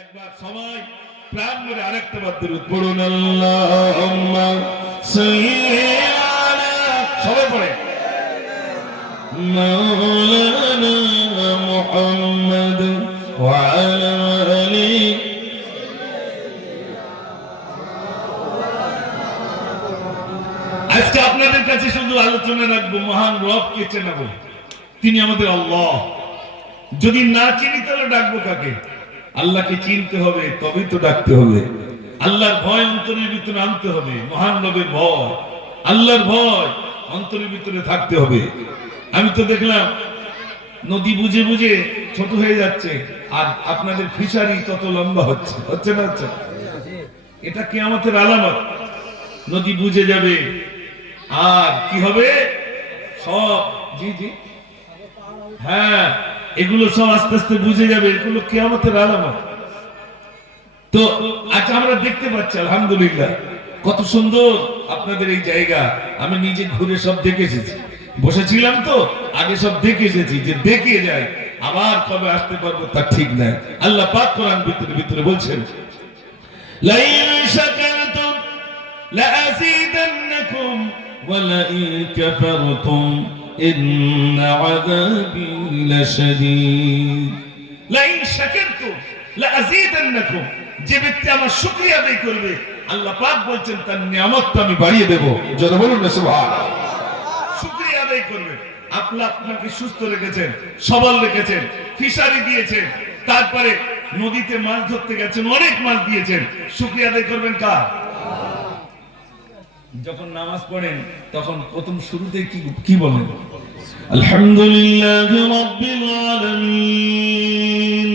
একবার সবাই প্রাণ মেরে আরেকটা বার দরুদ পড়ুন, আল্লাহুম্মা সাল্লি আলা, সবাই পড়ে, মাওলানা মুহাম্মদ ওয়া আলা আলি। আজকে আপনাদের কাছে শুধু আলোচনা রাখবো মহান রবকে চেনাবো। তিনি আমাদের আল্লাহ। যদি না চিনি তাহলে ডাকবো কাকে? আল্লাহকে চিনতে হবে, তবেই তো ডাকতে হবে। আল্লাহর ভয় অন্তরের ভিতরে আনতে হবে, মহান রবের ভয়, আল্লাহর ভয় অন্তরের ভিতরে থাকতে হবে। আমি তো দেখলাম নদী বুঝে বুঝে ছোট হয়ে যাচ্ছে, আর আপনাদের ফিশারি তত লম্বা হচ্ছে, হচ্ছে না? হচ্ছে। এটা কিয়ামতের আলামত। নদী বুঝে যাবে, আর কি হবে? সব জি জি হ্যাঁ, এগুলো সব আস্তে আস্তে বুঝে যাবে। এগুলো কিয়ামতের আলামত। তো আজ আমরা দেখতে পাচ্ছি আলহামদুলিল্লাহ কত সুন্দর আপনাদের এই জায়গা। আমি নিজে ঘুরে সব দেখে এসেছি, বসেছিলাম তো আগে, সব দেখে এসেছি। যে দেখে যায় আবার কবে আসতে পারবো তার ঠিক নাই। আল্লাহ পাক কোরআন ভিতরে ভিতরে বলছেন, লাইন শাকারতুম লাযীদান্নাকুম ওয়া লাইন কাফারতুম ইন্না আযাবী লাশাদীদ। লাইন শাকারতুম লাযীদান্নাকুম, যে ব্যক্তি আমার শুকরিয়া আদায় করবে, আল্লাহ পাক বলছেন তার নিয়ামতটা আমি বাড়িয়ে দেব। যারা বলুন না সুবহানাল্লাহ। শুকরিয়া আদায় করবে। আল্লাহ আপনাকে সুস্থ রেখেছেন, সবল রেখেছেন, ফিশারি দিয়েছেন, তারপরে নদীতে মাছ ধরতে গেছেন, অনেক মাছ দিয়েছেন। শুকরিয়া আদায় করবেন কার? যখন নামাজ পড়েন তখন প্রথম শুরুতে কি বলেন? আলহামদুলিল্লাহি রাব্বিল আলামিন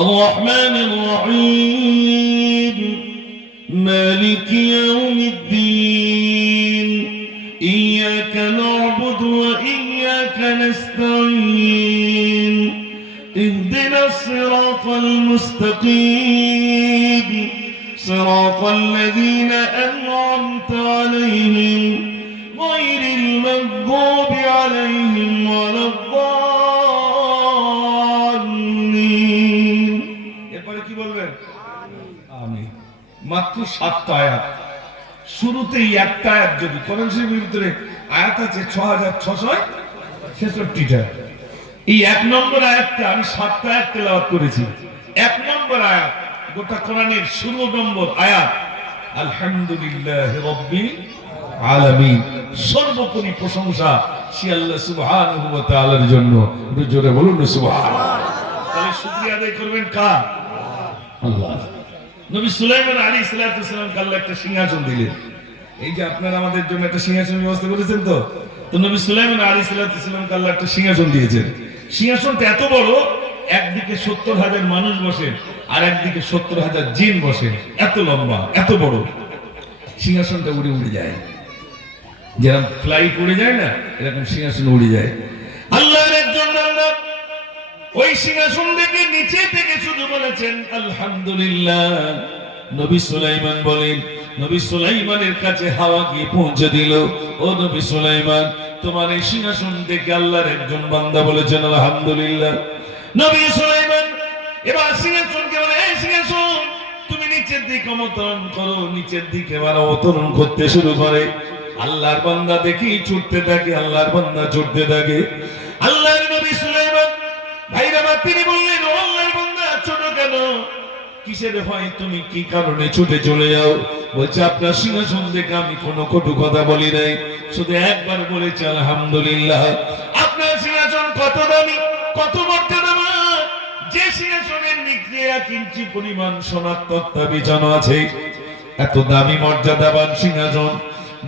আর-রাহমানির রহিম মালিকি ইয়াউমিদ্দিন ইয়্যাকা না'বুদু ওয়া ইয়্যাকা নাস্তাঈন ইহদিনাস সিরাতাল মুস্তাকিম صراط الذين أنعمت عليهم غير المغضوب عليهم ولا الضالين। এরপরে কি বলবেন? আমিন। মাত্র 7টা আয়াত, শুরুতেই একটা আয়াত। যদি কোরআন শরীফের ভিতরে আয়াত আছে 6666টা, এই 1 নম্বর আয়াতটা আমি 7টা আয়াত তেলাওয়াত করেছি। 1 নম্বর আয়াত গোটা কোরআনের 16 নম্বর আয়াত। আলহামদুলিল্লাহি রাব্বিল আলামিন, সর্বোপরি প্রশংসা সে আল্লাহ সুবহানাহু ওয়া তাআলার জন্য। জোরে বলুন সুবহানাল্লাহ। তাহলে শুকরিয়া আদায় করবেন কার? আল্লাহ। নবী সুলাইমান আলাইহিস সালাম আল্লাহ একটা সিংহাসন দিলেন। এই যে আপনারা আমাদের জন্য একটা সিংহাসন ব্যবস্থা করেছেন, তো নবী সুলাইমান আলাইহিস সালাম আল্লাহ একটা সিংহাসন দিয়েছেন। সিংহাসনটা এত বড়, একদিকে 70,000 মানুষ বসে, আর একদিকে 70,000 জিন বসে। এত লম্বা, এত বড় সিংহাসনটা উড়ে উড়ে যায়, যেরকম ফ্লাইট উড়ে যায় না, এরকম সিংহাসন উড়ে যায়। আল্লাহর একজন বান্দা ওই সিংহাসন থেকে নিচে থেকে শুধু বলেছেন আলহামদুলিল্লাহ। নবী সুলাইমান বলেন, নবী সুলাইমানের কাছে হাওয়া গিয়ে পৌঁছে দিল, ও নবী সুলাইমান, তোমার এই সিংহাসন থেকে আল্লাহর একজন বান্দা বলেছেন আলহামদুলিল্লাহ। নবী সুলাইমান এবার সিংহাসনকে বলে, এই সিংহাসন তুমি নিচের দিকে অবতরণ করো। নিচের দিকে এবার অবতরণ করতে শুরু করে। আল্লাহর বান্দা দেখি ছুটতে থাকে, আল্লাহর বান্দা ছুটতে থাকে। আল্লাহর নবী সুলাইমান ভাইরা তিনি বললেন, ও আল্লাহর বান্দা ছোট কেন? কিসের ভয়? তুমি কি কারণে ছুটে চলে যাও? বলছে, আপনার সিংহাসন দেখে আমি কোনো কটু কথা বলি নাই, শুধু একবার বলেছি আলহামদুলিল্লাহ। আপনার সিংহাসন কত দামি, কত মর্যাদাবান, যে সিংহাসনের নিচে 1 ইঞ্চি পরিমাণ সোনার তক্তা বিছানো আছে, এত দামি মর্যাদাবান সিংহাসন।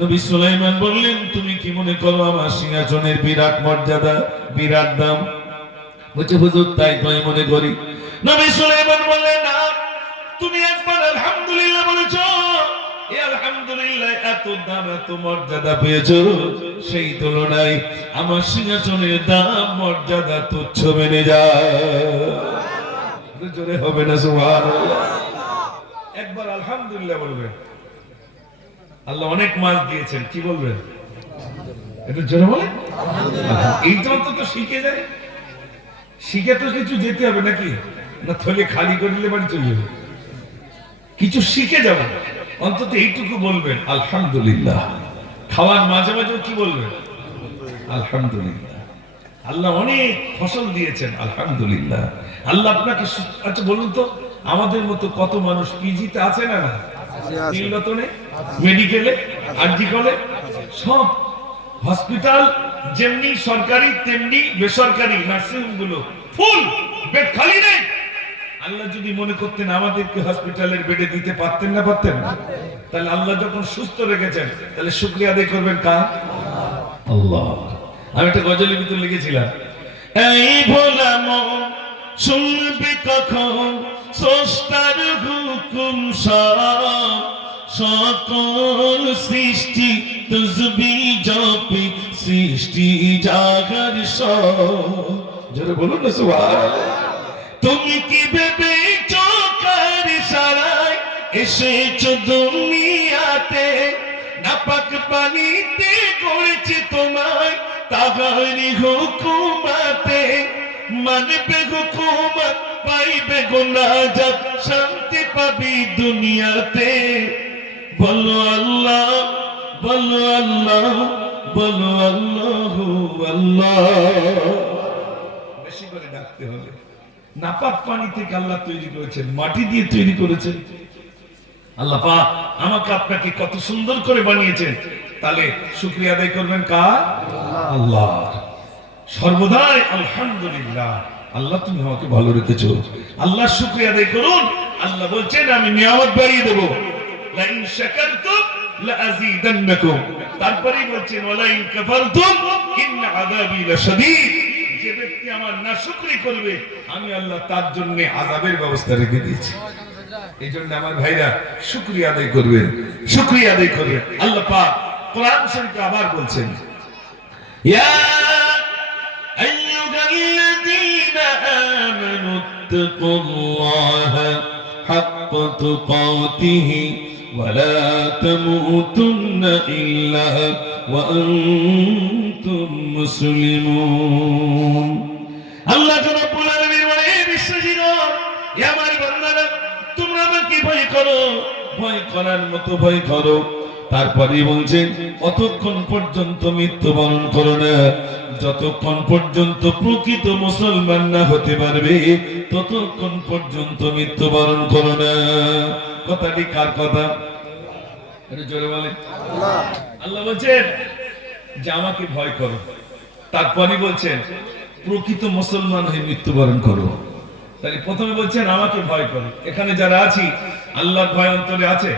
নবী সুলাইমান বললেন, তুমি কি মনে করো আমার সিংহাসনের বিরাট মর্যাদা, বিরাট দাম? বলছে, হুজুর তাই তো আমি মনে করি। নবী সুলাইমান বললেন, না, তুমি একবার আলহামদুলিল্লাহ বলেছো, এই আলহামদুলিল্লাহ এত দাম, এত মর্যাদা পেয়েছো, সেই তুলনায় আমার সিংহাসনের দাম, মর্যাদা তুচ্ছ মেনে যায়। জোরে হবে না সুবহানাল্লাহ? একবার আলহামদুলিল্লাহ বলবেন। আল্লাহ অনেক মাছ দিয়েছেন, কি বলবেন? এটা জোরে বলে আলহামদুলিল্লাহ। এই তো শিখে যায়, শিখে তো কিছু যেতে হবে নাকি? না থলে খালি করে দিলে বাড়ি চলে যাবে? কিছু শিখে যাব, অন্তত এইটুকু বলবেন আলহামদুলিল্লাহ। খাওয়ার মাঝে মাঝে কি বলবেন? আলহামদুলিল্লাহ। আল্লাহ অনেক ফসল দিয়েছেন, আলহামদুলিল্লাহ। আল্লাহ আপনাকে আচ্ছা বলুন তো, আমাদের মতো কত মানুষ পিজিতে আছে না? না নীলরতনে, মেডিকেলে, আরজি কলে, সব হসপিটাল যেমনি সরকারি তেমনি বেসরকারি নার্সিং গুলো ফুল, বেড খালি নেই। আল্লাহ যদি মনে করতেন আমাদেরকে হসপিটালের বেডে দিতে পারতেন না? পারতেন না। তাহলে আল্লাহ যখন সুস্থ রেখেছেন তাহলে শুকরিয়া আদায় করবেন কার? আল্লাহ। আমি একটা গজলের ভিতর লিখেছিলাম, এই ভোলা মন শুনবি কখন স্রষ্টার হুকুম, সকল সৃষ্টি তুজবি জপি, সৃষ্টি জাগার জোরে বলুন না সুবহানাল্লাহ। তুমি কি ভেবে চোখের ইশারায় এসেছো দুনিয়াতে, নাপাক পানিতে করেছে তোমায় তাহারি হুকুমাতে, মানবে হুকুমত পাইবে গুনাজাত, শান্তি পাবি দুনিয়াতে। বলো আল্লাহ, বলো আল্লাহ, বলো আল্লাহ আল্লাহ। বেশি করে ডাকতে হবে। নাপাক পানি থেকে আল্লাহ তৈরি করেছেন, মাটি দিয়ে তৈরি করেছেন। আল্লাহ পাক আমাকে আপনাকে কত সুন্দর করে বানিয়েছেন, তাহলে শুকরিয়া আদায় করবেন কার? আল্লাহ। সর্বদাই আলহামদুলিল্লাহ, আল্লাহ তুমি আমাকে ভালো রেখেছো, আল্লাহ শুকরিয়া আদায় করুন। আল্লাহ বলছেন আমি নিয়ামত বাড়িয়ে দেব, লা ইন শাকারতুম লা আযীদান্নাকুম। তারপরেই বলছেন ওয়ালা ইন কাফারতুম ইন্না আযাবি লাশাদীদ। যে ব্যক্তি আমার নাশুকরি করবে আমি আল্লাহ তার জন্য আযাবের ব্যবস্থা রেখে দিয়েছি। এই জন্য আমার ভাইরা শুকরিয়া আদায় করবেন, শুকরিয়া আদায় করবেন। আল্লাহ পাক কোরআন শরীফে আবার বলছেন, ইয়া আইয়ুহাল্লাযীনা আমানু তাকুল্লাহা হাক্কা তুকাতিহি ওয়া লা তামুতুন্না ইল্লা ওয়া আনতুম মুসলিমুন। আল্লাহ রাব্বুল আলামিন বলেন, বিশ্বজিগণ, হে আমার বান্দারা, তোমরা আমাকে ভয় করো, ভয় করার মতো ভয় করো। তারপরে বলছেন অতক্ষণ পর্যন্ত মৃত্যুবরণ করো না, যতক্ষণ পর্যন্ত প্রকৃত মুসলমান না হতে পারবে ততক্ষণ পর্যন্ত মৃত্যুবরণ করো না। কথাটি কার কথা? এটা জোরে বলেন। আল্লাহ বলছেন যে আমাকে ভয় করো, তারপরে বলছেন প্রকৃত মুসলমান হয়ে মৃত্যুবরণ করো। তাহলে প্রথমে বলছেন আমাকে ভয় করো। এখানে যারা আছি আল্লাহর ভয় অন্তরে আছে?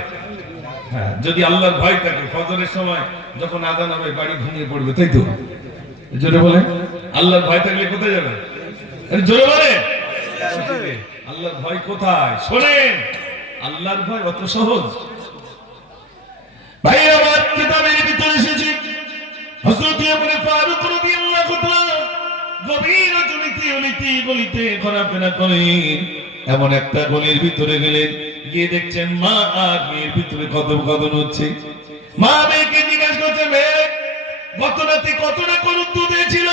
হ্যাঁ, যদি আল্লাহর ভয় থাকে ফজরের সময় যখন আযান হবে বাড়ি ঘুমিয়ে পড়বে, তাই তো? জোরে বলে। আল্লাহর ভয় থাকলে কোথায় যাবে? জোরে বলে। আল্লাহর ভয় কোথায়? শোনেন, আল্লাহর ভয় অত সহজ ভাই। আমার কিতাবের ভিতরে এসেছে হযরত ইবনে ফারুক রাদিয়াল্লাহু তাআলা গভীর জলিতে অলিতে গলিতে ঘোরাফেরা করে এমন একটা গলির ভিতরে গেলেন, গিয়ে দেখছেন মা আর মেয়ের ভিতরে কথোপকথন হচ্ছে। মা মেয়েকে জিজ্ঞাসা করছে, মেয়ে গত রাতে কতটা গরুর দুধ হয়েছিল?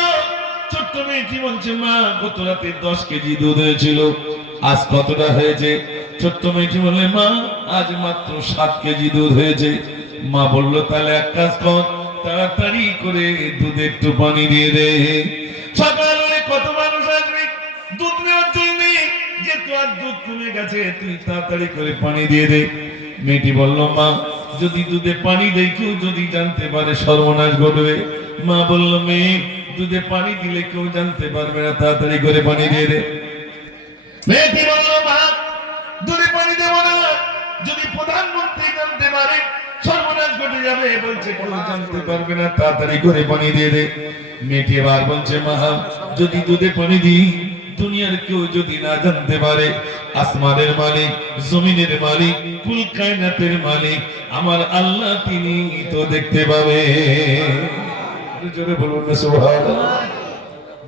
ছোট্ট মেয়েটি বলছে, মা গত রাতে 10 কেজি দুধ হয়েছিল। আজ কতটা হয়েছে? ছোট্ট মেয়েটি বলে, মা আজ মাত্র 7 কেজি দুধ হয়েছে। মা বলল, তাহলে এক কাজ কর, তাড়াতাড়ি করে দুধে একটু পানি দিয়ে দে। সকাল হলে কত মানুষ আসবে দুধ নেওয়ার জন্য, যে তোর দুধ কমে গেছে তুই তাড়াতাড়ি করে পানি দিয়ে দে। মেয়েটি বলল, মা যদি দুধে পানি দেই কেউ যদি জানতে পারে সর্বনাশ ঘটবে। মা বলল, মেয়ে দুধে পানি দিলে কেউ জানতে পারবে না, তাড়াতাড়ি করে পানি দিয়ে দে। মেয়েটি বলল, মা দুধে পানি দেব না, যদি প্রধানমন্ত্রী জানতে পারে সর্বনাশ ঘটে যাবে। বলছে কেউ জানতে পারবে না, তাড়াতাড়ি করে পানি দিয়ে দে। মেয়েটি এবার বলছে, মা যদি দুধে পানি দিই দুনিয়ার কেউ যদি না জানতে পারে, আসমানের মালিক, জমিনের মালিক, কুল কায়নাতের মালিক আমার আল্লাহ, তিনি তো দেখতে পাবে। জোরে বলুন না সুবহানাল্লাহ।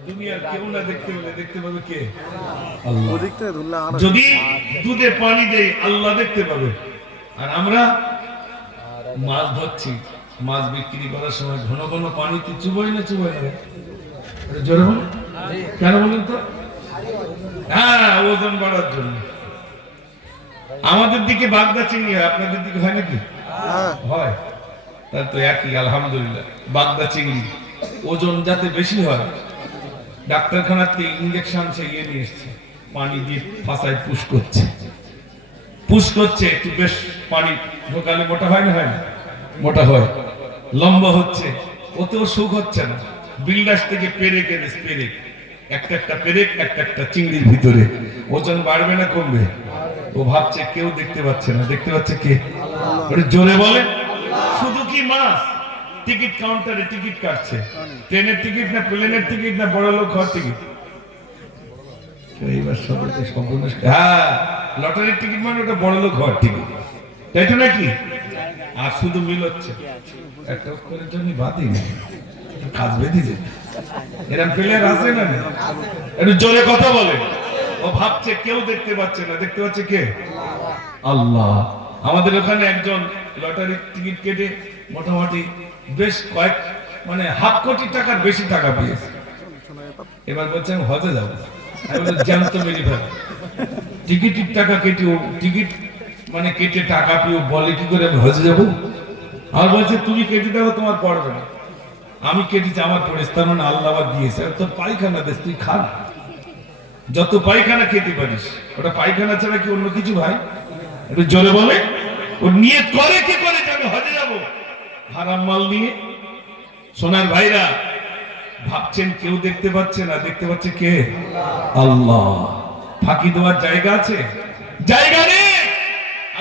দুনিয়ার কেউ না দেখতে পেলে দেখতে পাবে কে? আল্লাহ। যদি দুধে পানি দেই আল্লাহ দেখতে পাবে। আর আমরা মাছ ধরছি, মাছ বিক্রি করার সময় ঘন ঘন পানিতে চুবাই না চুবাই না? জোরে বলুন। কেন বলুন তো? হ্যাঁ, ওজন বাড়ার জন্য। আমাদের দিকে বাগদা চিংড়ি হয়, আপনাদের দিকে হয় নাকি? হয়। তাহলে তো একই, আলহামদুলিল্লাহ। বাগদা চিংড়ি ওজন যাতে বেশি হয়, ডাক্তারখানাতে ইঞ্জেকশন সে নিয়ে এসছে, পানি দিয়ে ফাঁসায় পুশ করছে, একটু বেশ পানি ঢোকালে মোটা হয় না? হয় না? মোটা হয়, লম্বা হচ্ছে। ওতেও সুখ হচ্ছে না। বিল্ডাস থেকে পেরেক এনেছে, পেরেক, একটা পেরেক একটা চিংড়ির ভিতরে। ওজন বাড়বে না কমবে? ও ভাবছে কেউ দেখতে পাচ্ছে না। দেখতে পাচ্ছে কে? জোরে বলে। শুধু কি মাছ? টিকিট কাউন্টারে টিকিট কাটছে। ট্রেনের টিকিট না প্লেনের টিকিট না বড় লোক হওয়ার টিকিট? এইবার সবাইকে সম্পূর্ণ, হ্যাঁ, লটারির টিকিট মানে ওটা বড় লোক হওয়ার টিকিট, তাই তো নাকি? আর শুধু মিল হচ্ছে একটা অক্ষরের জন্য বাদই নেই, কাজ বেঁধেছে। এরকম প্লেয়ার আছে না? একটু জোরে কথা বলে। ও ভাবছে কেউ দেখতে পাচ্ছে না। দেখতে পাচ্ছে কে? আল্লাহ। আমাদের ওখানে একজন লটারির টিকিট কেটে মোটামুটি বেশ কয়েক, মানে হাফ কোটি টাকার বেশি টাকা পেয়েছে। এবার বলছে আমি হজে যাবো। জ্যান্ত মেরে ফেলে টিকিটের টাকা কেটে, টিকিট মানে কেটে টাকা পেয়ে বলে কি করে আমি হজে যাবো? আর বলছে তুমি কেটে দাও, তোমার পড়বে না। আমি কেটেছি, আমার পড়েছে, তার মানে আল্লাহ আবার দিয়েছে। তোর পায়খানা দেশ, তুই খা, যত পায়খানা খেতে পারিস। ওটা পায়খানা ছাড়া কি অন্য কিছু ভাই? একটু জোরে বলে। ও নিয়ত করে কি করে যাবে হজে যাবো হারাম মাল নিয়ে? সোনার ভাইরা, ভাবছেন কেউ দেখতে পাচ্ছে না। দেখতে পাচ্ছে কে? আল্লাহ। ফাঁকি দেওয়ার জায়গা আছে? জায়গা নেই।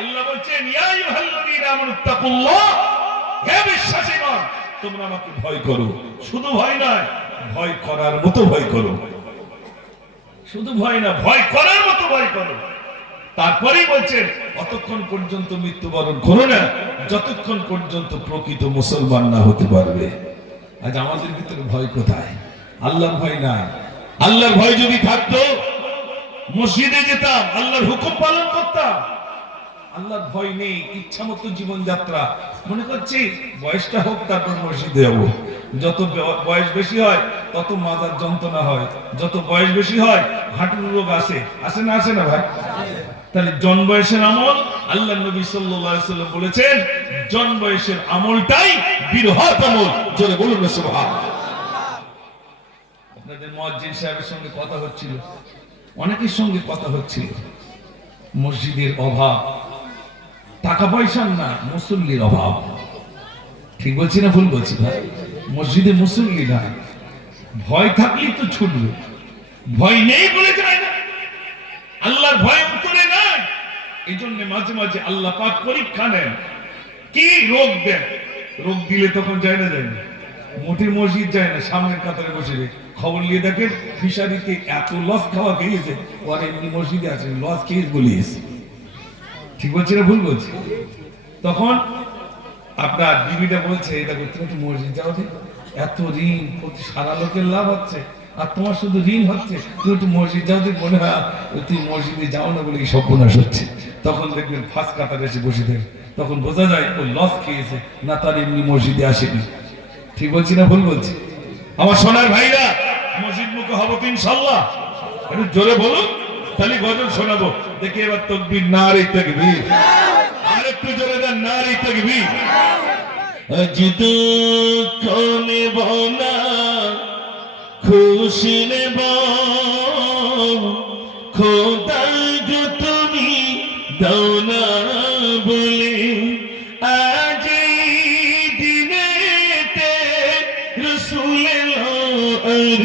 আল্লাহ বলছেন ইয়া আইয়ুহাল্লাযীনা আমানুত্তাকুল্লাহ, হে বিশ্বাসীগণ তোমরা আমাকে ভয় করো। শুধু ভয় নয়, ভয় করার মতো ভয় করো। শুধু ভয় না, ভয় করার মতো ভয় করো। তারপরেই বলছেন অতক্ষণ পর্যন্ত মৃত্যুবরণ করো না যতক্ষণ পর্যন্ত প্রকৃত মুসলমান না হতে পারবে। আজ আমাদের ভিতরে ভয় কোথায়? আল্লাহর ভয় নাই। আল্লাহর ভয় যদি থাকতো মসজিদে যেতাম, আল্লাহর হুকুম পালন করতাম। আল্লাহর ভয় নেই, ইচ্ছা মতো জীবনযাত্রা। মনে করছি বয়সটা হোক তারপর মসজিদে যাবো। যত বয়স বেশি হয় তত মাজার যন্ত্রণা হয়, যত বয়স বেশি হয় হাঁটুর রোগ আসে। আসে না? আসে না ভাই? তাহলে জন বয়সের আমল, আল্লাহ নবী সাল্লাল্লাহু আলাইহি ওয়াসাল্লাম বলেছেন জন বয়সের আমলটাই বৃহৎ আমল। জোরে বলুন না সুবহানাল্লাহ। আপনাদের মুয়াজ্জিন সাহেবের সঙ্গে কথা হচ্ছিল, অনেকের সঙ্গে কথা হচ্ছিল। মসজিদের অভাব, টাকা পয়সার না, মুসল্লির অভাব। ঠিক বলছি না ভুল বলছি ভাই? মসজিদে মুসল্লি না, ভয় থাকলেই তো ছুটবে। ভয় নেই বলে যায় না, আল্লাহর ভয় উত্তরে নাই। এই জন্য মাঝে মাঝে আল্লাহ পাক পরীক্ষা নেন। কি রোগ দেন? রোগ দিলে তখন যায় না? যায় না? মোটে মসজিদ যায় না, সামনের কাতারে বসে খবর নিয়ে দেখেন ফিশারিতে এত লস খাওয়া খেয়েছে, ওর এমনি মসজিদে আছে, লস খেয়ে বলিয়েছে। ঠিক বলছি না ভুল বলছি? তখন আপনার বিবিটা বলছে এটা করতে একটু মসজিদ যাও, এত ঋণ, প্রতি সারা লোকের লাভ হচ্ছে আর তোমার শুধু ঋণ হচ্ছে। তুমি একটু মসজিদ যাও, মনে হয় তুই মসজিদে যাও না বলে সর্বনাশ হচ্ছে। তখন দেখবেন ফার্স্ট কাতারে এসে বসে থাকে। তখন বোঝা যায় ও লস খেয়েছে, না তার এমনি মসজিদে আসেনি। ঠিক বলছি না ভুল বলছি? আমার সোনার ভাইরা, মসজিদ মুখে হবো তো ইনশাআল্লাহ। একটু জোরে বলুন, তাহলে গজল শোনাবো। দেখি এবার তাকবীর, নারে তাকবীর। আর একটু জোরে দেন, নারে তাকবীর। আজ দুঃখ নেব না, খুশি নেব, খোদা গো তুমি দাও না বলে। আজ এই দিনেতে রাসূল এলো, আর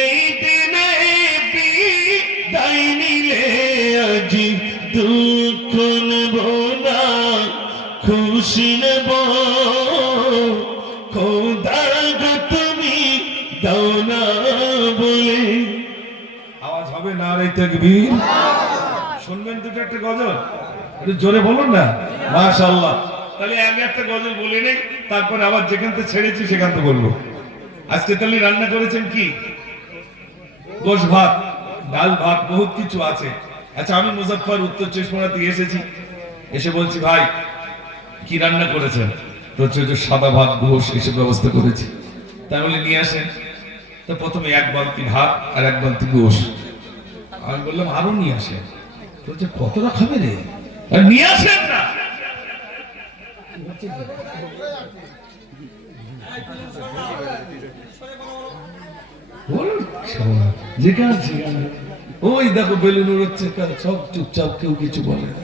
এই দিনে বিদায় নিলে। আজ দুঃখ নেব না, খুশি নেব, খোদা গো তুমি দাও না বলে। আওয়াজ হবে নারে তাকবীর। শুনবেন দুটো একটা গজল, একটু জোরে বলুন না মাশাআল্লাহ। তাহলে আগে একটা গজল বলে নেই, তারপর আবার যেখান থেকে ছেড়েছি সেখান থেকে বলবো। আজকে তাহলে রান্না করেছেন কি? গোশ ভাত, ডাল ভাত, বহুত কিছু আছে। আচ্ছা, আমি মুজাফফর উত্তর 24 থেকে এসেছি। এসে বলছি ভাই কি রান্না করেছেন? তো সাদা ভাত, গোশ এসব ব্যবস্থা করেছি। তাই বলে নিয়ে আসেন। তো প্রথমে এক বালতি ভাত আর এক বালতি গোশ আমি বললাম আরো নিয়ে আসেন। বলছে কতটা খাবে রে, আর নিয়ে আসেন না। ওই দেখো বেলুন উড়ছে, সব চুপচাপ, কেউ কিছু বলে না।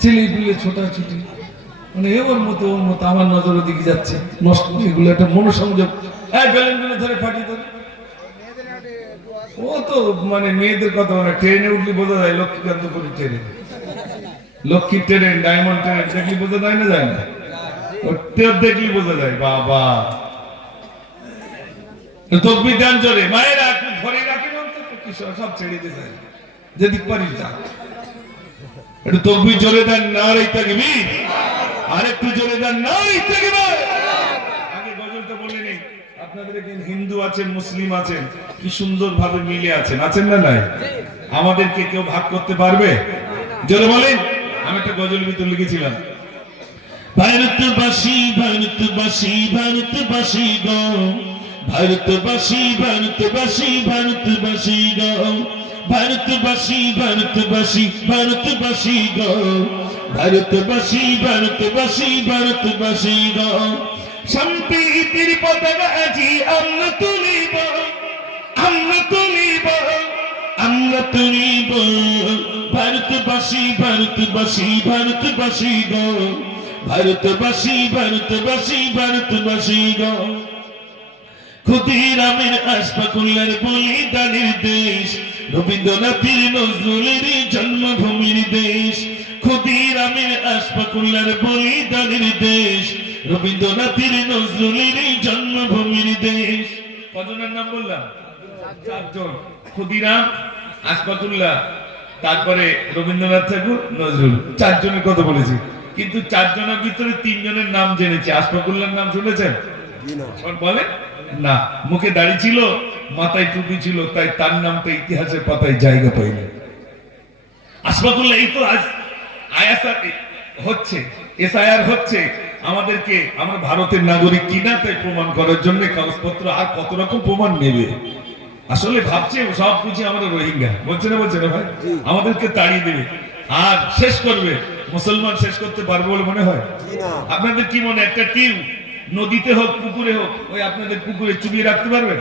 ছেলে পিলে ছোটাছুটি, মানে ওর মতো আমার নজর ওদিকে যাচ্ছে, নষ্ট। এগুলো একটা মনোসংযোগ। বেলুনগুলো ধরে ফাটিয়ে ধরে, ও তো মানে মেয়েদের কথা, মানে ট্রেনে উঠলে বোঝা যায় লক্ষ্মীকান্ত করে ট্রেনে, লক্ষ্মীর ট্রেন, ডায়মন্ড ট্রেন দেখলি বোঝা যায় না, যায় না? ওর দেখলি বোঝা যায়। বাবা তকবীর দেন জোরে, মায়েরা একটু ধরে রাখেন, সব ছেড়ে দিতে যেদিক পারিস যা। একটু তকবীর জোরে দেন, নারে তাকবীর। আর একটু জোরে দেন, নারে তাকবীর। আগে গজলটা বলে নেই, আপনাদের এখানে হিন্দু আছেন, মুসলিম আছেন, কি সুন্দর ভাবে মিলে আছেন, আছেন না নাই? আমাদেরকে কেউ ভাগ করতে পারবে? জোরে বলেন। আমি একটা গজল ভিতর লিখেছিলাম, ভারতবাসী ভারতবাসী ভারতবাসী গো, ভারতবাসী ভারতবাসী ভারতবাসী গো, ভারতবাসী ভারতবাসী ভারতবাসী গো, ভারতবাসী ভারতবাসী ভারতবাসী গো, সম্প্রীতির পতাকা আজি আমরা তুলিব, আমরা তুলিব, আমরা তুলিব, ভারতবাসী ভারতবাসী ভারতবাসী গো, ভারতবাসী ভারতবাসী ভারতবাসী গো। ক্ষুদিরামের আশফাকুল্লার বলিদানের দেশ, রবীন্দ্রনাথের নজরুলের জন্মভূমির দেশ। ক্ষুদিরামের আশফাকুল্লার বলিদানের দেশ, রবীন্দ্রনাথের নজরুলের জন্মভূমির দেশ। কজনের নাম বললাম? চারজন। ক্ষুদিরাম, আশফাকুল্লাহ, তারপরে রবীন্দ্রনাথ ঠাকুর, নজরুল। চারজনের কথা বলেছি, কিন্তু চারজনের ভিতরে তিনজনের নাম জেনেছি। আশফাকুল্লাহর নাম শুনেছেন? বলে না, মুখে দাড়ি ছিল, মাথায় টুপি ছিল, তাই তার নামটা ইতিহাসের পাতায় জায়গা পাইনি। আশফাকুল্লাহ, এই তো আজ আয়াসার হচ্ছে, এসআইআর হচ্ছে, আমাদেরকে আমরা ভারতের নাগরিক কিনা তাই প্রমাণ করার জন্য কাগজপত্র। আর কত রকম প্রমাণ নেবে? আসলে ভাবছে সব বুঝি আমরা রোহিঙ্গা, বলছে না ভাই? আমাদেরকে তাড়িয়ে দেবে আর শেষ করবে। মুসলমান শেষ করতে পারবে বলে মনে হয়? আপনাদের কি মনে, একটা টিউ নদীতে হোক পুকুরে হোক, ওই আপনাদের পুকুরে চুবিয়ে রাখতে পারবেন?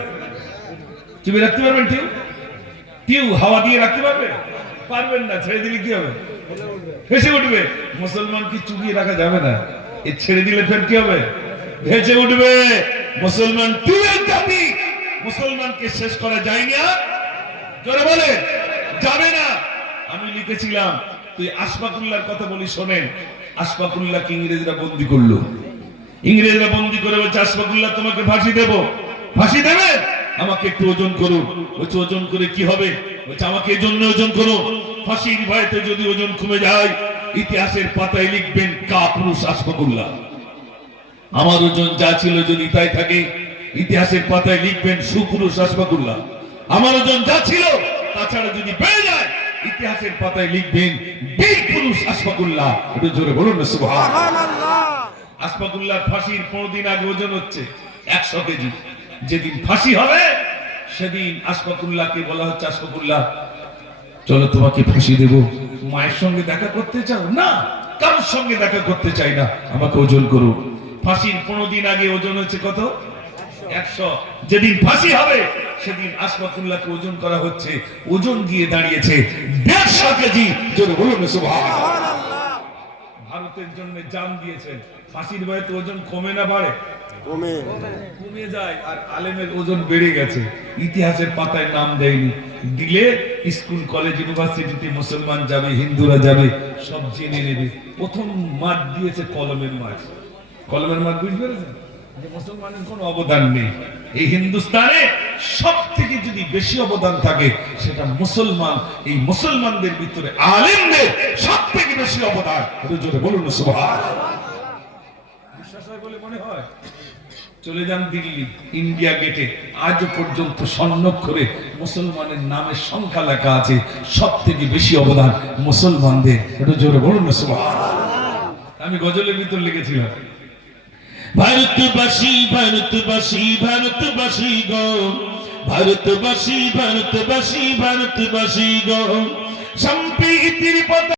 চুবিয়ে রাখতে পারবেন? টিউ টিউ হাওয়া দিয়ে রাখতে পারবেন? পারবেন না। ছেড়ে দিলে কি হবে? ভেসে উঠবে। মুসলমান কি চুবিয়ে রাখা যাবে না? এ ছেড়ে দিলে ফের কি হবে? ভেসে উঠবে। মুসলমান টিউয়ের জাতি, মুসলমানকে শেষ করা যায় না। জোরে বলে যাবে না। আমি লিখেছিলাম, তুই আশফাকুল্লাহর কথা বলি, শোনেন। আশফাকুল্লাহকে ইংরেজরা বন্দী করলো। ইংরেজরা বন্দী করে বলছে, আশফাকুল্লাহ তোমাকে ফাঁসি দেব। ফাঁসি দেবে? আমাকে একটু ওজন করুন। বলছে ওজন করে কি হবে? বলছে আমাকে এই জন্য ওজন করুন, ফাঁসির ভয়তে যদি ওজন কমে যায় ইতিহাসের পাতায় লিখবেন কাপুরুষ আশফাকুল্লাহ। আমার ওজন যা ছিল যদি তাই থাকে, ইতিহাসের পাতায় লিখবেন সুপুরুষ আশফাকুল্লাহ। আমার ওজন যা ছিল তাছাড়া যদি বেড়ে যায়, ইতিহাসের পাতায় লিখবেন বীর পুরুষ আশফাকুল্লাহ। একটু জোরে বলুন না সুবহানাল্লাহ। আশফাকুল্লাহ ফাঁসির 15 দিন আগে ওজন হচ্ছে 100 কেজি। যেদিন ফাঁসি হবে সেদিন আশফাকুল্লাহকে বলা হচ্ছে, আশফাকুল্লাহ চলো তোমাকে ফাঁসি দেব। মায়ের সঙ্গে দেখা করতে চাও? না, কারোর সঙ্গে দেখা করতে চাই না, আমাকে ওজন করুন। ফাঁসির 15 দিন আগে ওজন হচ্ছে কত? 100। যেদিন ফাঁসি হবে সেদিন আশফাকুল্লাহকে ওজন করা হচ্ছে, ওজন গিয়ে দাঁড়িয়েছে 150 কেজি। জোরে বলুন সুবহানাল্লাহ। ভারতের জন্য জান দিয়েছেন। ফাঁসির ভয়তে ওজন কমে না বাড়ে? কমে যায়। আর আলেমের ওজন বেড়ে গেছে, ইতিহাসের পাতায় নাম দেয়নি। দিলে স্কুল কলেজ ইউনিভার্সিটিতে মুসলমান যাবে, হিন্দুরা যাবে, সব জেনে নেবে। প্রথম মাঠ দিয়েছে কলমের মাঠ। কলমের মাঠ বুঝতে পেরেছেন? যে মুসলমানের কোনো অবদান নেই। এই হিন্দুস্তানে সব থেকে যদি বেশি অবদান থাকে সেটা মুসলমান। এই মুসলমানদের ভিতরে আলেমদের সব থেকে বেশি অবদান। জোরে বলুন সুবহানাল্লাহ। বিশ্বাস হয় বলে মনে হয়? চলে যান দিল্লি, ইন্ডিয়া গেটে আজ পর্যন্ত স্বর্ণাক্ষরে মুসলমানের নামের সংখ্যা লেখা আছে। সব থেকে বেশি অবদান মুসলমানদের। একটু জোরে বলুন না সুবহানাল্লাহ। আমি গজলের ভিতর লিখেছিলাম, ভারতবাসী ভারতবাসী ভারতবাসী গো, ভারতবাসী ভারতবাসী ভারতবাসী গো সম্প্রীতির পতাকা